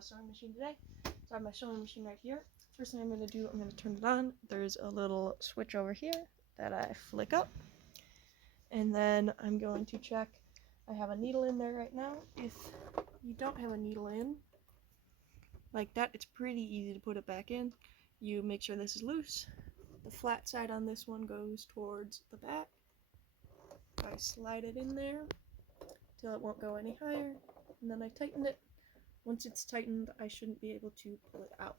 sewing machine today. So I have my sewing machine right here. First thing I'm going to do, I'm going to turn it on. There's a little switch over here that I flick up. And then I'm going to check. I have a needle in there right now. If you don't have a needle in, like that, it's pretty easy to put it back in. You make sure this is loose. The flat side on this one goes towards the back. I slide it in there till it won't go any higher, and then I tighten it. Once it's tightened, I shouldn't be able to pull it out.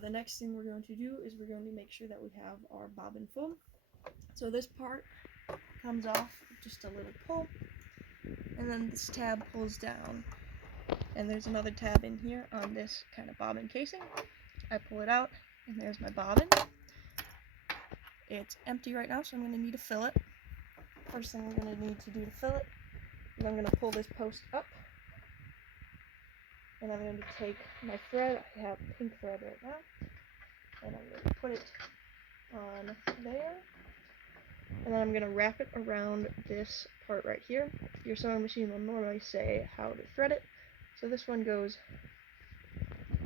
The next thing we're going to do is we're going to make sure that we have our bobbin full. So this part comes off with just a little pull, and then this tab pulls down. And there's another tab in here on this kind of bobbin casing. I pull it out, and there's my bobbin. It's empty right now, so I'm going to need to fill it. First thing we're going to need to do to fill it is I'm going to pull this post up. And I'm going to take my thread. I have pink thread right now. And I'm going to put it on there. And then I'm going to wrap it around this part right here. Your sewing machine will normally say how to thread it. So this one goes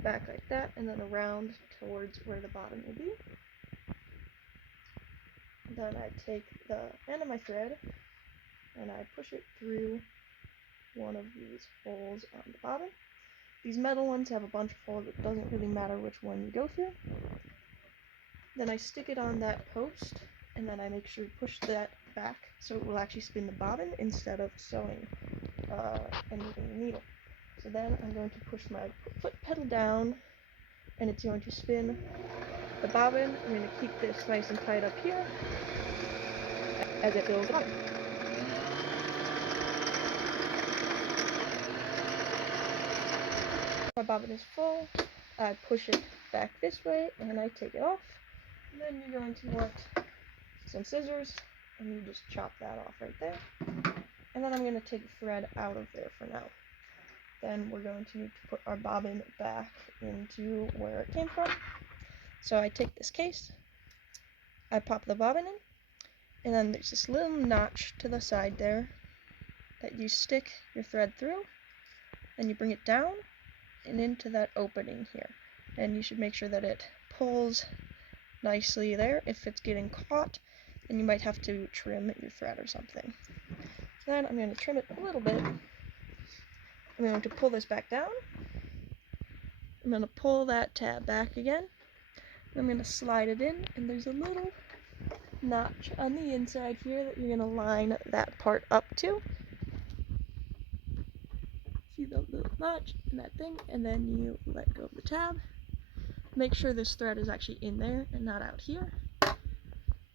back like that, and then around towards where the bottom will be. Then I take the end of my thread, and I push it through one of these holes on the bottom. These metal ones have a bunch of holes. It doesn't really matter which one you go through. Then I stick it on that post, and then I make sure to push that back so it will actually spin the bobbin instead of sewing and moving the needle. So then I'm going to push my foot pedal down, and it's going to spin the bobbin. I'm going to keep this nice and tight up here as it builds up. My bobbin is full. I push it back this way, and I take it off. And then you're going to want some scissors, and you just chop that off right there. And then I'm going to take the thread out of there for now. Then we're going to need to put our bobbin back into where it came from. So I take this case, I pop the bobbin in, and then there's this little notch to the side there that you stick your thread through, and you bring it down and into that opening here. And you should make sure that it pulls nicely there. If it's getting caught, then you might have to trim your thread or something. Then I'm going to trim it a little bit. I'm going to pull this back down. I'm going to pull that tab back again. I'm going to slide it in, and there's a little notch on the inside here that you're going to line that part up to. See the little notch and that thing, and then you let go of the tab. Make sure this thread is actually in there and not out here.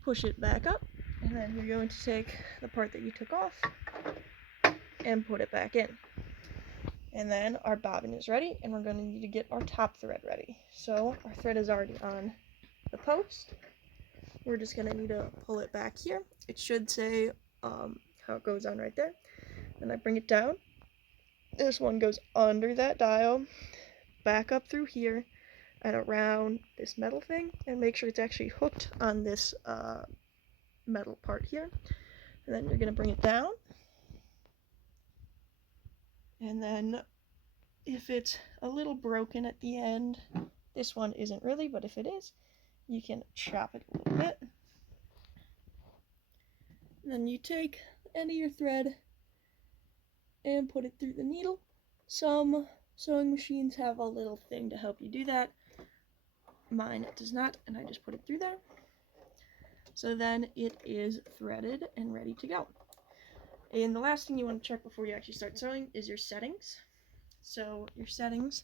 Push it back up, and then you're going to take the part that you took off and put it back in. And then our bobbin is ready, and we're going to need to get our top thread ready. So our thread is already on the post. We're just going to need to pull it back here. It should say how it goes on right there. And I bring it down. This one goes under that dial, back up through here, and around this metal thing, and make sure it's actually hooked on this metal part here. And then you're going to bring it down. And then if it's a little broken at the end, this one isn't really, but if it is, you can chop it a little bit. And then you take the end of your thread and put it through the needle. Some sewing machines have a little thing to help you do that. Mine does not, and I just put it through there. So then it is threaded and ready to go. And the last thing you want to check before you actually start sewing is your settings. So your settings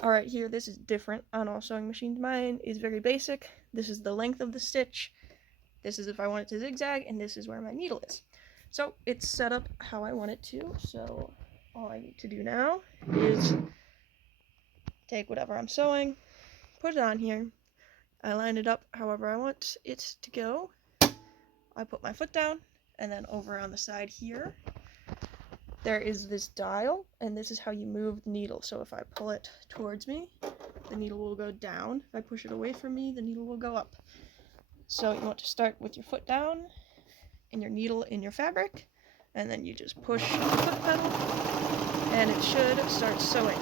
are right here. This is different on all sewing machines. Mine is very basic. This is the length of the stitch. This is if I want it to zigzag, and this is where my needle is. So it's set up how I want it to. So all I need to do now is take whatever I'm sewing, put it on here. I line it up however I want it to go. I put my foot down, and then over on the side here, there is this dial, and this is how you move the needle. So if I pull it towards me, the needle will go down. If I push it away from me, the needle will go up. So you want to start with your foot down and your needle in your fabric, and then you just push the foot pedal, and it should start sewing.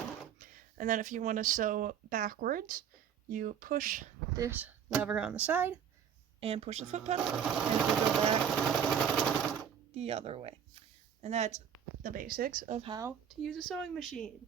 And then if you want to sew backwards, you push this lever on the side and push the foot pedal, and it will go back the other way. And that's the basics of how to use a sewing machine.